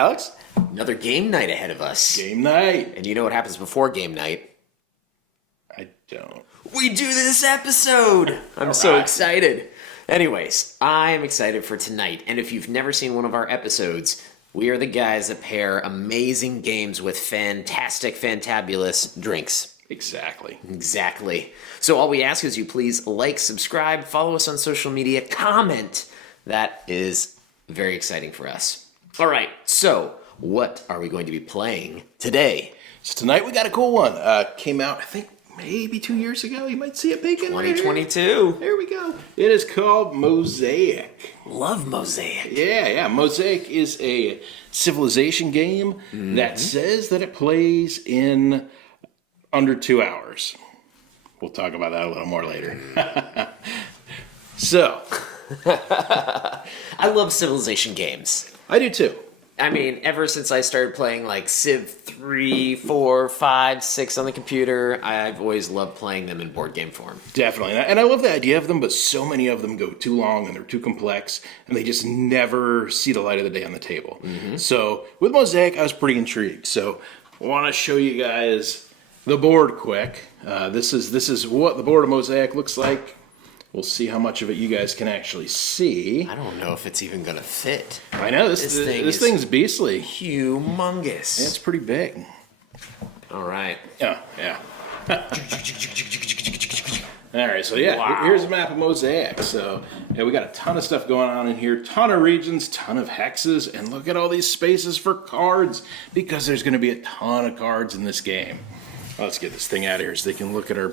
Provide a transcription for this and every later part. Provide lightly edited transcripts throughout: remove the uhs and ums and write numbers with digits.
Alex. Another game night ahead of us. Game night. And you know what happens before game night? I don't. We do this episode! I'm so excited. Anyways, I am excited for tonight. And if you've never seen one of our episodes, we are the guys that pair amazing games with fantastic, fantabulous drinks. Exactly. So all we ask is you please like, subscribe, follow us on social media, comment. That is very exciting for us. All right, so what are we going to be playing today? So tonight we got a cool one. Came out, I think, maybe 2 years ago. You might see it bacon. 2022. There we go. It is called Mosaic. Love Mosaic. Yeah. Mosaic is a civilization game that says that it plays in under 2 hours. We'll talk about that a little more later. So. I love civilization games. I do too. I mean, ever since I started playing like Civ 3, 4, 5, 6 on the computer, I've always loved playing them in board game form. Definitely. And I love the idea of them, but so many of them go too long and they're too complex and they just never see the light of the day on the table. So with Mosaic, I was pretty intrigued. So I want to show you guys the board quick. This is what the board of Mosaic looks like. We'll see how much of it you guys can actually see. I don't know if it's even going to fit. I know, this thing's beastly. Humongous. Yeah, it's pretty big. All right. Yeah. All right, so here's a map of Mosaic. So we got a ton of stuff going on in here, ton of regions, ton of hexes, and look at all these spaces for cards because there's going to be a ton of cards in this game. Let's get this thing out of here so they can look at our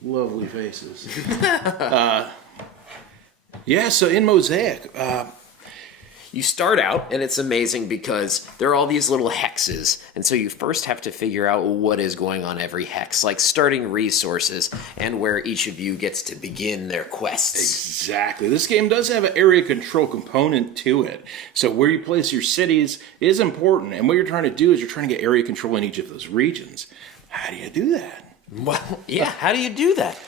lovely faces. So in Mosaic, you start out, and it's amazing because there are all these little hexes, and so you first have to figure out what is going on every hex, like starting resources and where each of you gets to begin their quests. Exactly. This game does have an area control component to it. So where you place your cities is important, and what you're trying to do is you're trying to get area control in each of those regions. How do you do that? Well, yeah, how do you do that?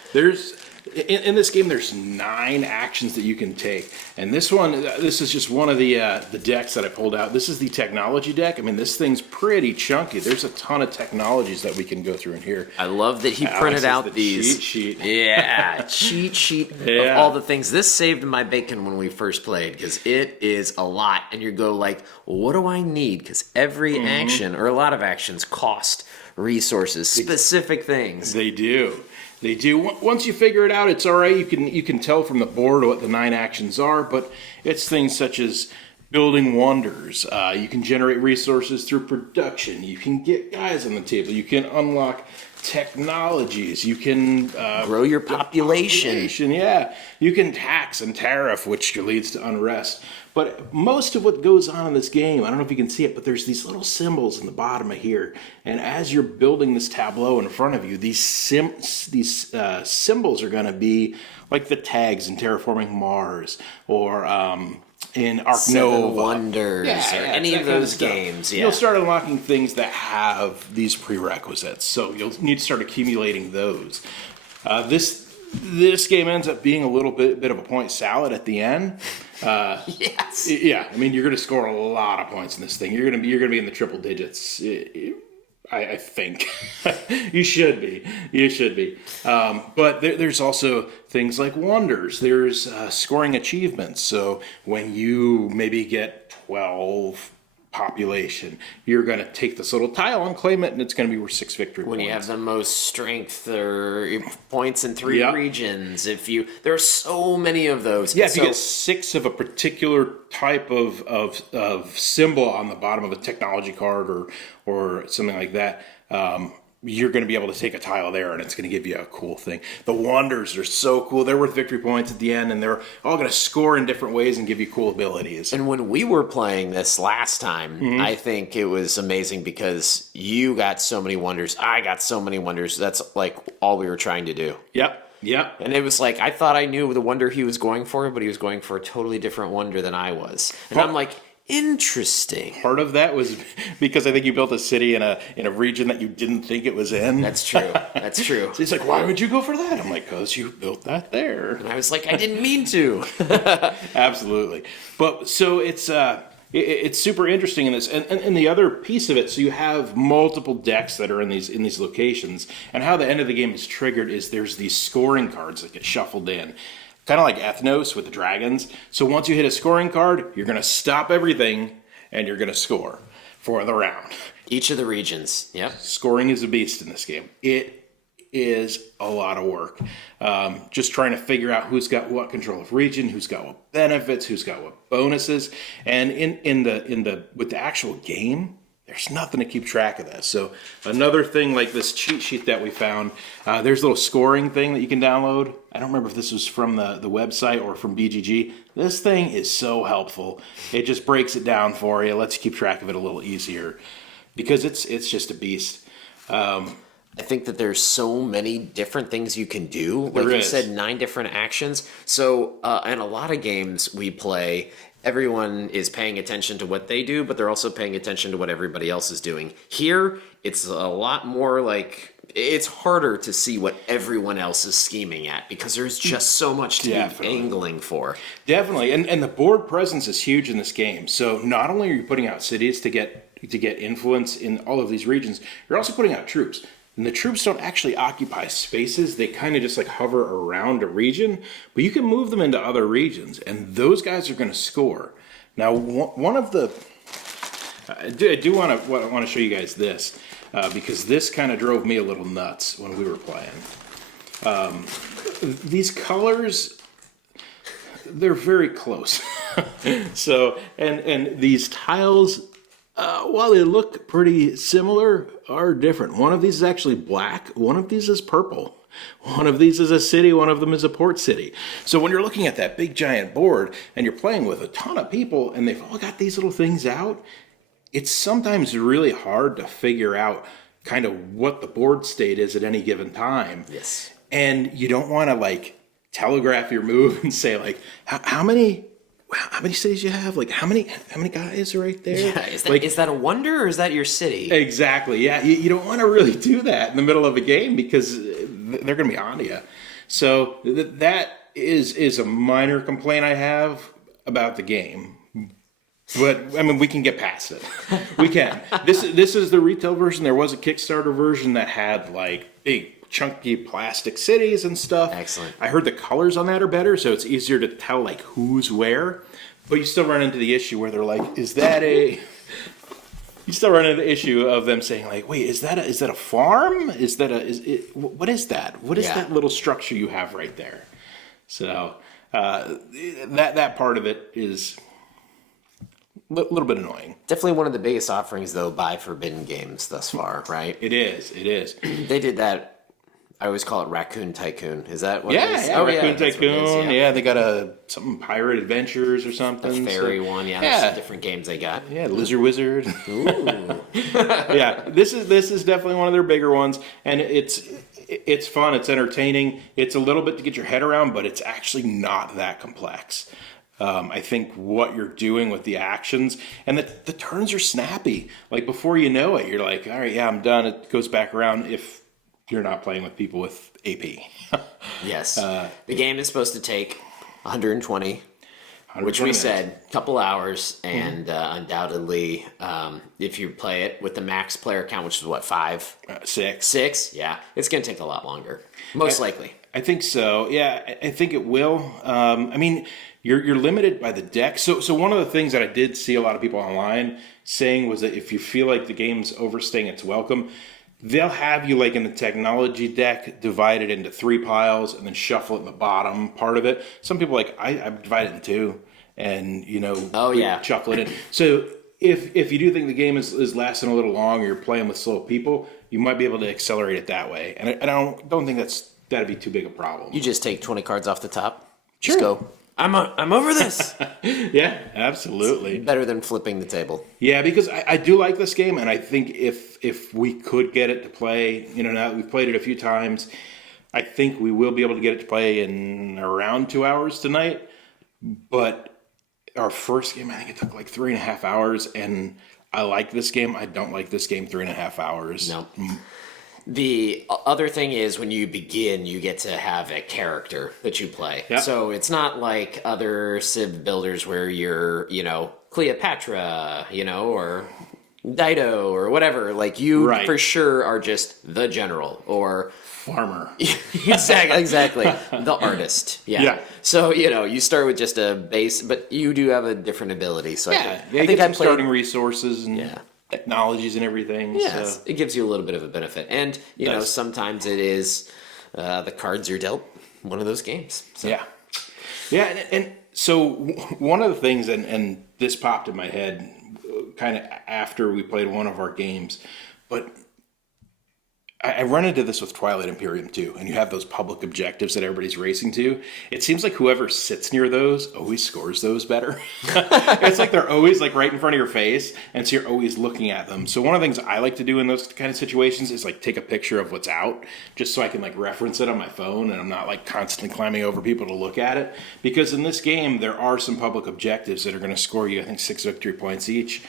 In this game, there's 9 actions that you can take. And this is just one of the decks that I pulled out. This is the technology deck. I mean, this thing's pretty chunky. There's a ton of technologies that we can go through in here. I love that he printed out these. Cheat sheet. Yeah, cheat sheet of all the things. This saved my bacon when we first played because it is a lot. And you go like, well, what do I need? Because every action, or a lot of actions, cost resources, specific things. They do. Once you figure it out, it's all right. You can tell from the board what the 9 actions are, but it's things such as building wonders. You can generate resources through production. You can get guys on the table. You can unlock technologies. You can grow your population. Yeah. You can tax and tariff, which leads to unrest. But most of what goes on in this game, I don't know if you can see it, but there's these little symbols in the bottom of here. And as you're building this tableau in front of you, these symbols are going to be like the tags in Terraforming Mars or in Ark Nova. Seven Wonders or any of those games. Yeah. You'll start unlocking things that have these prerequisites. So you'll need to start accumulating those. This game ends up being a little bit of a point salad at the end. Yes. Yeah, I mean, you're going to score a lot of points in this thing. You're going to be in the triple digits. I think you should be. But there's also things like wonders. There's scoring achievements. So when you maybe get 12 population, you're going to take this little tile and claim it, and it's going to be worth 6 victory points. When you have the most strength or points in 3 regions, there are so many of those. Yeah, if you get 6 of a particular type of symbol on the bottom of a technology card or something like that, you're going to be able to take a tile there, and it's going to give you a cool thing. The wonders are so cool. They're worth victory points at the end, and they're all going to score in different ways and give you cool abilities. And when we were playing this last time, I think it was amazing because you got so many wonders. I got so many wonders. That's like all we were trying to do. Yep. And it was like, I thought I knew the wonder he was going for, but he was going for a totally different wonder than I was. And I'm like, interesting. Part of that was because I think you built a city in a region that you didn't think it was in. That's true. So he's like, why would you go for that? I'm like, because you built that there. And I was like, I didn't mean to. Absolutely. But so it's it's super interesting in this, and the other piece of it. So you have multiple decks that are in these locations, and how the end of the game is triggered is there's these scoring cards that get shuffled in, kind of like Ethnos with the dragons. So once you hit a scoring card, you're going to stop everything and you're going to score for the round. Each of the regions. Yep. Scoring is a beast in this game. It is a lot of work. Just trying to figure out who's got what control of region, who's got what benefits, who's got what bonuses, and with the actual game, there's nothing to keep track of that. So another thing like this cheat sheet that we found, there's a little scoring thing that you can download. I don't remember if this was from the website or from BGG. This thing is so helpful. It just breaks it down for you, lets you keep track of it a little easier, because it's just a beast. I think that there's so many different things you can do. Like you said, 9 different actions. So in a lot of games we play, everyone is paying attention to what they do, but they're also paying attention to what everybody else is doing. Here, it's a lot more like, it's harder to see what everyone else is scheming at because there's just so much to be angling for. Definitely, and the board presence is huge in this game. So not only are you putting out cities to get influence in all of these regions, you're also putting out troops. And the troops don't actually occupy spaces. They kind of just like hover around a region, but you can move them into other regions, and those guys are going to score. Now, one of the, I do want to show you guys this, because this kind of drove me a little nuts when we were playing. These colors, they're very close. So, and these tiles, while they look pretty similar, are different. One of these is actually black. One of these is purple. One of these is a city. One of them is a port city. So when you're looking at that big giant board and you're playing with a ton of people and they've all got these little things out, it's sometimes really hard to figure out kind of what the board state is at any given time. Yes. And you don't want to like telegraph your move and say like, how many cities you have? Like how many guys are right there? Yeah, is that a wonder or is that your city? Exactly. Yeah, you don't want to really do that in the middle of a game because they're going to be on to you. So that is a minor complaint I have about the game. But I mean, we can get past it. We can. This is the retail version. There was a Kickstarter version that had like big chunky plastic cities and stuff. Excellent. I heard the colors on that are better, so it's easier to tell like who's where. But you still run into the issue where they're like, is that a? You still run into the issue of them saying like, wait, is that a farm? What is that? What is that little structure you have right there? So that part of it is a little bit annoying. Definitely one of the biggest offerings though by Forbidden Games thus far, right? It is. They did that. I always call it Raccoon Tycoon. Is that what it is? Yeah, Raccoon Tycoon. Yeah, they got something Pirate Adventures or something. The fairy one. Yeah, there's some different games they got. Yeah, Lizard Wizard. Ooh. Yeah, this is definitely one of their bigger ones, and it's fun. It's entertaining. It's a little bit to get your head around, but it's actually not that complex. I think what you're doing with the actions and the turns are snappy. Like before you know it, you're like, all right, yeah, I'm done. It goes back around if you're not playing with people with AP. Yes. The game is supposed to take 120, which we said, a couple hours, and undoubtedly, if you play it with the max player count, which is what, 5? 6. 6? Yeah. It's going to take a lot longer. Most likely. I think so. Yeah, I think it will. I mean, you're limited by the deck. So one of the things that I did see a lot of people online saying was that if you feel like the game's overstaying its welcome, they'll have you like in the technology deck divide it into 3 piles and then shuffle it in the bottom part of it. Some people like I divide it in 2 and shuffle it in. So if you do think the game is lasting a little long or you're playing with slow people, you might be able to accelerate it that way. And I don't think that'd be too big a problem. You just take 20 cards off the top. Sure. Just go. I'm over this. Yeah, absolutely. It's better than flipping the table. Yeah, because I do like this game, and I think if we could get it to play, now we've played it a few times, I think we will be able to get it to play in around 2 hours tonight. But our first game, I think it took like 3.5 hours, and I like this game. I don't like this game 3.5 hours. No. The other thing is when you begin, you get to have a character that you play. Yep. So it's not like other Civ Builders where you're, Cleopatra, or Dido or whatever. Like you Right. for sure are just the general or Farmer. exactly the artist. Yeah. Yeah. So you start with just a base, but you do have a different ability. So Yeah, I think I I some played. starting resources and Yeah. technologies and everything. Yes, So. it gives you a little bit of a benefit, and Does. sometimes it is the cards you're dealt. One of those games. So. Yeah, yeah, and so one of the things, and this popped in my head, kind of after we played one of our games, but I run into this with Twilight Imperium too, and you have those public objectives that everybody's racing to. It seems like whoever sits near those always scores those better. It's like they're always like right in front of your face, and so you're always looking at them. So one of the things I like to do in those kind of situations is like take a picture of what's out, just so I can like reference it on my phone, and I'm not like constantly climbing over people to look at it. Because in this game, there are some public objectives that are going to score you, I think, 6 victory points each.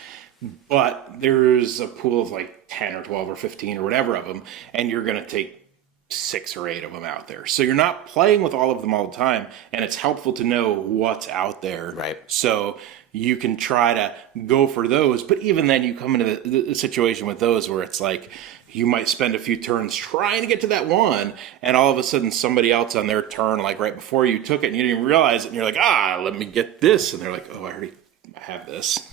But there's a pool of like 10 or 12 or 15 or whatever of them, and you're going to take 6 or 8 of them out there. So you're not playing with all of them all the time, and it's helpful to know what's out there. Right. So you can try to go for those, but even then you come into the situation with those where it's like you might spend a few turns trying to get to that one, and all of a sudden somebody else on their turn, like right before you took it, and you didn't even realize it, and you're like, let me get this. And they're like, oh, I already have this.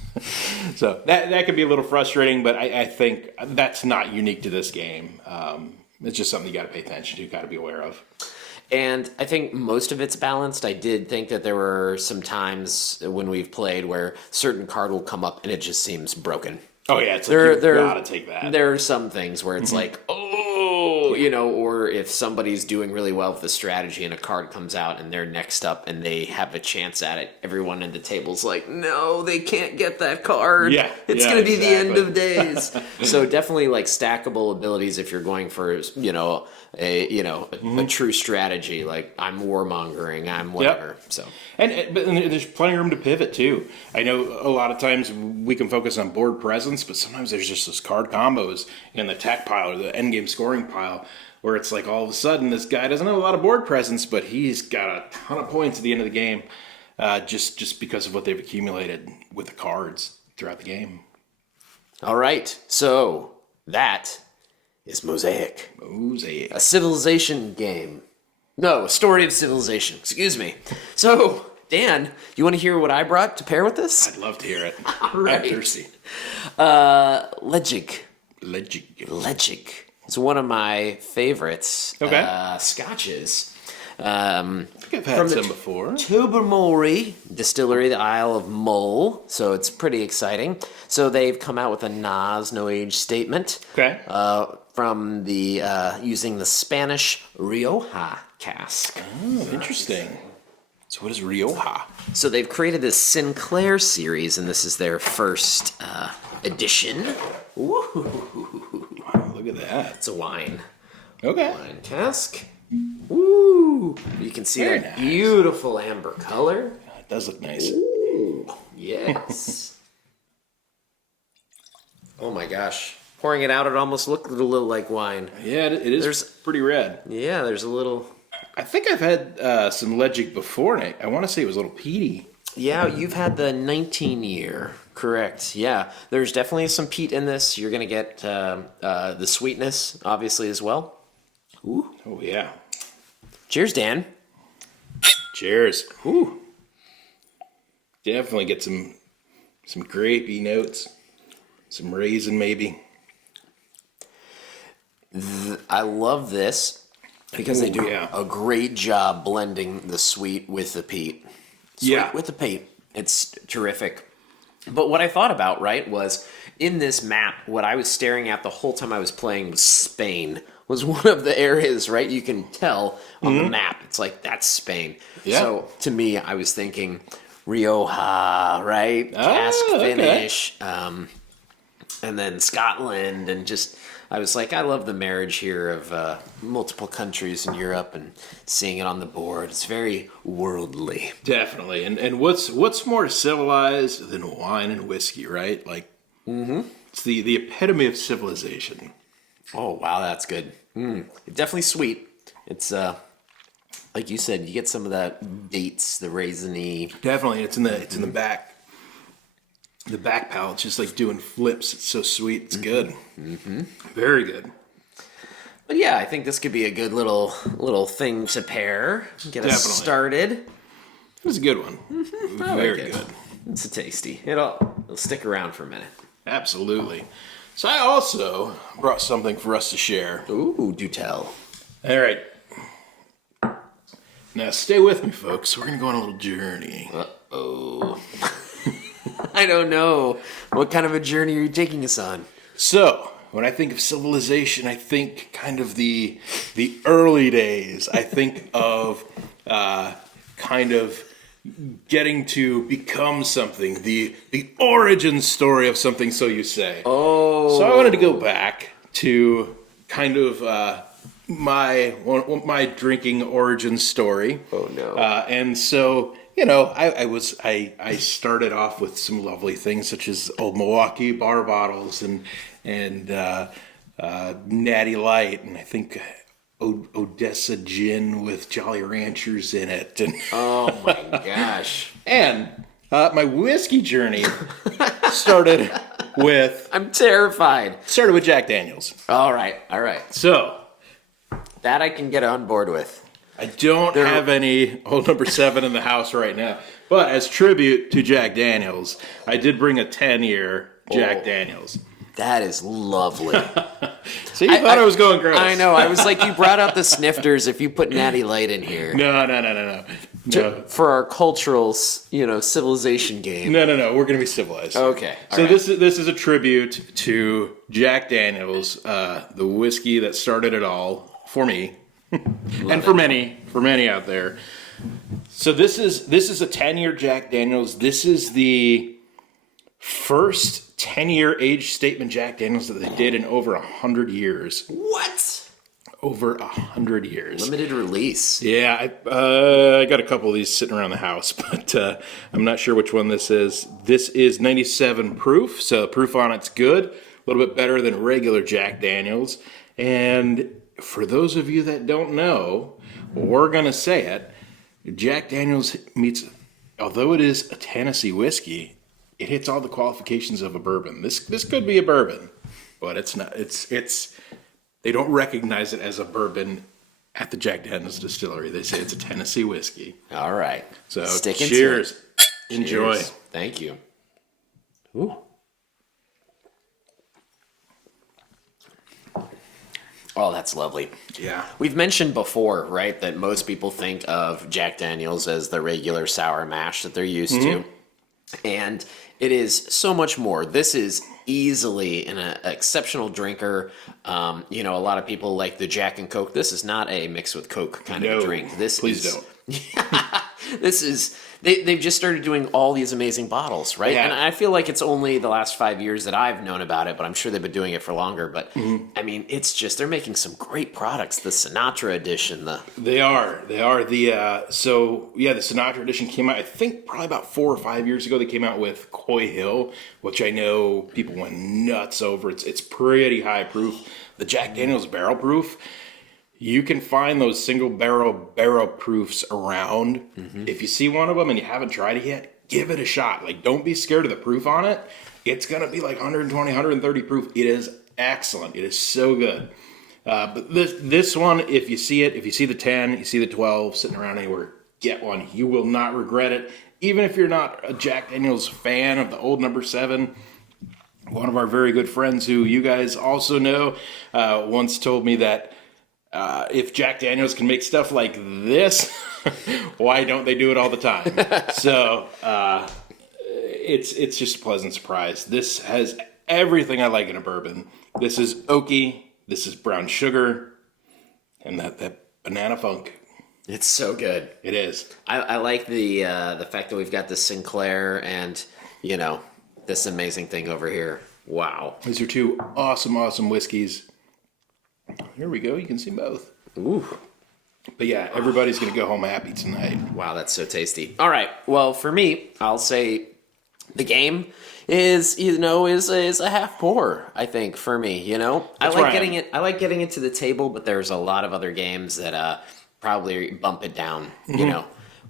So that can be a little frustrating, but I think that's not unique to this game. It's just something you got to pay attention to, got to be aware of. And I think most of it's balanced. I did think that there were some times when we've played where certain card will come up and it just seems broken. Oh yeah, it's like you gotta take that. There are some things where it's like, or if somebody's doing really well with the strategy and a card comes out and they're next up and they have a chance at it, everyone at the table's like, no, they can't get that card. Yeah, it's yeah, gonna be the end exactly. of days. So definitely like stackable abilities if you're going for a true strategy. Like I'm warmongering, I'm whatever. Yep. So. And there's plenty of room to pivot too. I know a lot of times we can focus on board presence, but sometimes there's just those card combos in the tech pile or the endgame scoring pile where it's like all of a sudden this guy doesn't have a lot of board presence, but he's got a ton of points at the end of the game, just because of what they've accumulated with the cards throughout the game. All right, so that is Mosaic. Mosaic. A civilization game. No, a story of civilization. Excuse me. So, Dan, you want to hear what I brought to pair with this? I'd love to hear it. All right. I'm thirsty. Legic. Legic. It's one of my favorites. Okay. Scotches. I think I've had some before. Tobermory Distillery, the Isle of Mull. So it's pretty exciting. So they've come out with a NAS, no age statement. Okay. From the using the Spanish Rioja cask. Oh, interesting. So what is Rioja? So they've created this Sinclair series, and this is their first edition. Woo! Wow, look at that. It's a wine. Okay. Wine cask. Woo! You can see Very that nice. beautiful amber color. It does look nice. Ooh, yes. Oh my gosh. Pouring it out, it almost looked a little like wine. Yeah, it is There's- pretty red. Yeah, there's a little... I think I've had some Legic before, and I want to say it was a little peaty. Yeah, you've had the 19 year. Correct. Yeah, there's definitely some peat in this. You're going to get the sweetness, obviously, as well. Ooh. Oh, yeah. Cheers, Dan. Cheers. Ooh. Definitely get some grapey notes. Some raisin, maybe. I love this because they Ooh, do yeah. a great job blending the sweet with the peat. Sweet Yeah. with the peat. It's terrific. But what I thought about, right, was in this map, what I was staring at the whole time I was playing was Spain. Was one of the areas, right? You can tell on the map. It's like, that's Spain. Yeah. So to me, I was thinking Rioja, right? Cask okay. finish. And then Scotland, and just, I was like, I love the marriage here of multiple countries in Europe and seeing it on the board. It's very worldly. Definitely. And what's more civilized than wine and whiskey, right? Like, it's the epitome of civilization. Oh, wow, that's good. Definitely sweet. It's, like you said, you get some of that dates, the raisiny. Definitely. It's in the back. The back palate's just like doing flips. It's so sweet. It's good. Very good. But yeah, I think this could be a good little thing to pair. Get us Definitely. started. It was a good one. Very it. good. It's a tasty. It'll stick around for a minute. Absolutely. So I also brought something for us to share. Ooh, do tell. All right. Now stay with me, folks. We're going to go on a little journey. Uh-oh. I don't know. What kind of a journey are you taking us on? So, when I think of civilization, I think kind of the early days. I think of kind of getting to become something, the origin story of something, so you say. Oh. So I wanted to go back to kind of my drinking origin story. Oh no. And so, you know, I started off with some lovely things such as old Milwaukee bar bottles and Natty Light, and I think Odessa gin with Jolly Ranchers in it. And Oh my gosh. and my whiskey journey started with I'm terrified. Jack Daniels. All right. So That I can get on board with. I don't have any old number 7 in the house right now, but as tribute to Jack Daniels, I did bring a 10-year Jack Daniels. That is lovely. So you thought I was going gross. I know. I was like, you brought out the snifters if you put Natty Light in here. No. For our cultural, civilization game. No. We're going to be civilized. Okay. So this is a tribute to Jack Daniels, the whiskey that started it all for me, and for many out there. So this is a 10-year Jack Daniels. This is the first 10-year age statement Jack Daniels that they did in over 100 years. What? Over 100 years. Limited release. Yeah, I got a couple of these sitting around the house, but I'm not sure which one this is. This is 97 proof, so the proof on it's good. A little bit better than regular Jack Daniels. And for those of you that don't know, we're going to say it, Jack Daniels meets, although it is a Tennessee whiskey, it hits all the qualifications of a bourbon. This could be a bourbon, but it's not. It's they don't recognize it as a bourbon at the Jack Daniels distillery. They say it's a Tennessee whiskey. All right. So Sticking cheers. to it. Enjoy. Cheers. Thank you. Ooh. Oh, that's lovely. Yeah. We've mentioned before, right, that most people think of Jack Daniels as the regular sour mash that they're used to. And it is so much more. This is easily an exceptional drinker. A lot of people like the Jack and Coke. This is not a mix with Coke kind of a drink. Please don't. This is they've just started doing all these amazing bottles, right? Yeah. And I feel like it's only the last 5 years that I've known about it, but I'm sure they've been doing it for longer. But I mean, it's just they're making some great products. The Sinatra edition, They are the Sinatra edition came out, I think probably about 4 or 5 years ago. They came out with Coy Hill, which I know people went nuts over. It's pretty high proof. The Jack Daniels barrel proof, you can find those single barrel proofs around. If you see one of them and you haven't tried it yet, give it a shot. Like, don't be scared of the proof on it. It's gonna be like 120, 130 proof. It is excellent. It is so good. But this one, if you see the 10, you see the 12 sitting around anywhere, get one. You will not regret it. Even if you're not a Jack Daniels fan of the old number 7, one of our very good friends who you guys also know once told me that if Jack Daniels can make stuff like this, why don't they do it all the time? So it's just a pleasant surprise. This has everything I like in a bourbon. This is oaky. This is brown sugar, and that banana funk. it's so good. It is. I like the fact that we've got this Sinclair and this amazing thing over here. Wow. These are 2 awesome whiskeys. Here we go. You can see both. Ooh. But yeah, everybody's going to go home happy tonight. Wow, that's so tasty. All right. Well, for me, I'll say the game is a half pour, I think, for me, I like getting it to the table, but there's a lot of other games that probably bump it down,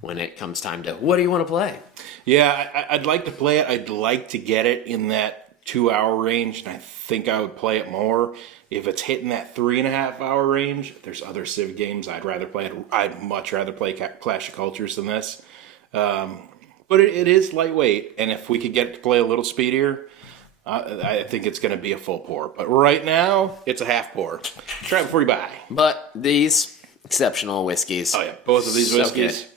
when it comes time to, what do you want to play? Yeah, I'd like to play it. I'd like to get it in that 2-hour range, and I think I would play it more. If it's hitting that 3.5-hour range, there's other Civ games I'd rather play it. I'd much rather play Clash of Cultures than this. But it is lightweight, and if we could get it to play a little speedier, I think it's going to be a full pour. But right now, it's a half pour. Try it before you buy. But these exceptional whiskeys. Oh yeah, both of these whiskeys. Good.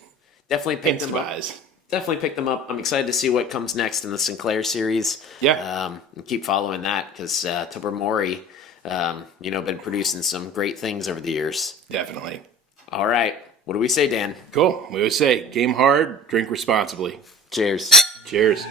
Definitely pick them up. Buys. Definitely pick them up. I'm excited to see what comes next in the Sinclair series. Yeah. And keep following that because Tobermory, been producing some great things over the years. Definitely. All right. What do we say, Dan? Cool. We always say, game hard, drink responsibly. Cheers. Cheers.